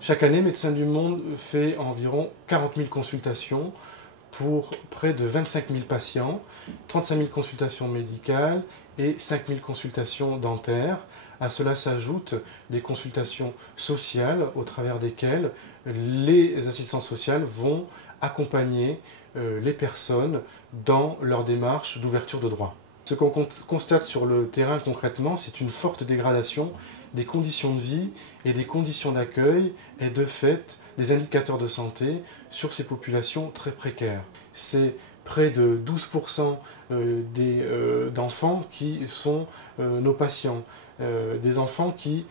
Chaque année, Médecins du Monde fait environ 40 000 consultations pour près de 25 000 patients, 35 000 consultations médicales et 5 000 consultations dentaires. À cela s'ajoutent des consultations sociales au travers desquelles les assistants sociaux vont accompagner les personnes dans leur démarche d'ouverture de droit. Ce qu'on constate sur le terrain concrètement, c'est une forte dégradation des conditions de vie et des conditions d'accueil et de fait des indicateurs de santé sur ces populations très précaires. C'est près de 12% d'enfants qui sont nos patients. Des enfants qui,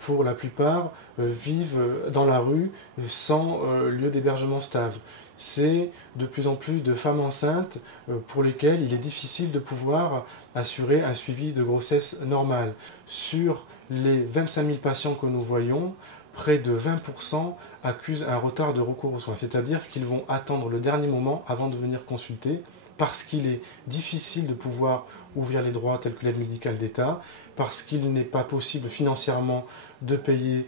pour la plupart, vivent dans la rue sans lieu d'hébergement stable. C'est de plus en plus de femmes enceintes pour lesquelles il est difficile de pouvoir assurer un suivi de grossesse normale. Sur les 25 000 patients que nous voyons, près de 20% accusent un retard de recours aux soins, c'est-à-dire qu'ils vont attendre le dernier moment avant de venir consulter parce qu'il est difficile de pouvoir ouvrir les droits tels que l'aide médicale d'État, parce qu'il n'est pas possible financièrement de payer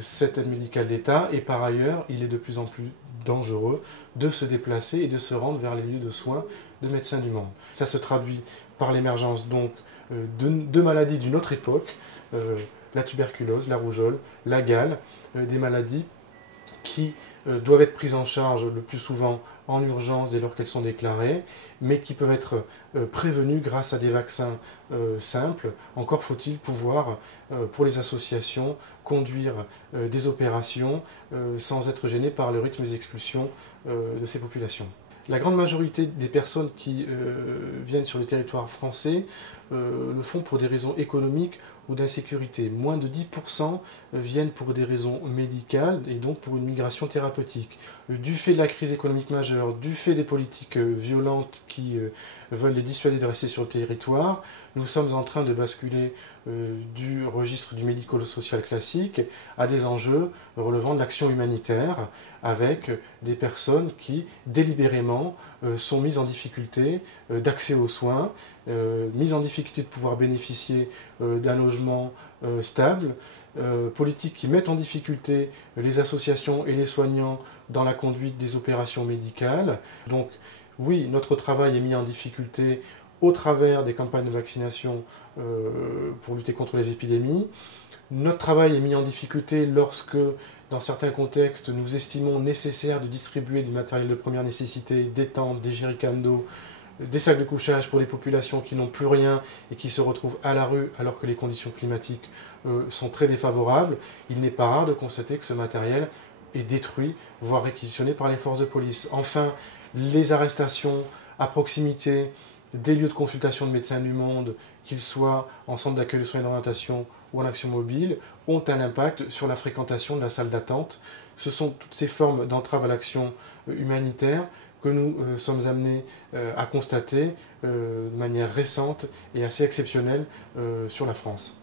cette aide médicale d'État, et par ailleurs, il est de plus en plus dangereux de se déplacer et de se rendre vers les lieux de soins de Médecins du Monde. Ça se traduit par l'émergence donc de maladies d'une autre époque, la tuberculose, la rougeole, la gale, des maladies qui doivent être prises en charge le plus souvent en urgence dès lors qu'elles sont déclarées, mais qui peuvent être prévenues grâce à des vaccins simples. Encore faut-il pouvoir, pour les associations, conduire des opérations sans être gêné par le rythme des expulsions de ces populations. La grande majorité des personnes qui viennent sur le territoire français le font pour des raisons économiques ou d'insécurité. Moins de 10% viennent pour des raisons médicales et donc pour une migration thérapeutique. Du fait de la crise économique majeure, du fait des politiques violentes qui veulent les dissuader de rester sur le territoire, nous sommes en train de basculer du registre du médico-social classique à des enjeux relevant de l'action humanitaire avec des personnes qui délibérément sont mises en difficulté d'accès aux soins, mises en difficulté de pouvoir bénéficier d'un logement stable, politiques qui mettent en difficulté les associations et les soignants dans la conduite des opérations médicales. Donc oui, notre travail est mis en difficulté au travers des campagnes de vaccination pour lutter contre les épidémies. Notre travail est mis en difficulté lorsque, dans certains contextes, nous estimons nécessaire de distribuer du matériel de première nécessité, des tentes, des jerrycans d'eau, des sacs de couchage pour des populations qui n'ont plus rien et qui se retrouvent à la rue alors que les conditions climatiques sont très défavorables. Il n'est pas rare de constater que ce matériel est détruit, voire réquisitionné par les forces de police. Enfin, les arrestations à proximité des lieux de consultation de Médecins du Monde, qu'ils soient en centre d'accueil de soins et d'orientation ou en action mobile, ont un impact sur la fréquentation de la salle d'attente. Ce sont toutes ces formes d'entrave à l'action humanitaire que nous sommes amenés à constater de manière récente et assez exceptionnelle sur la France.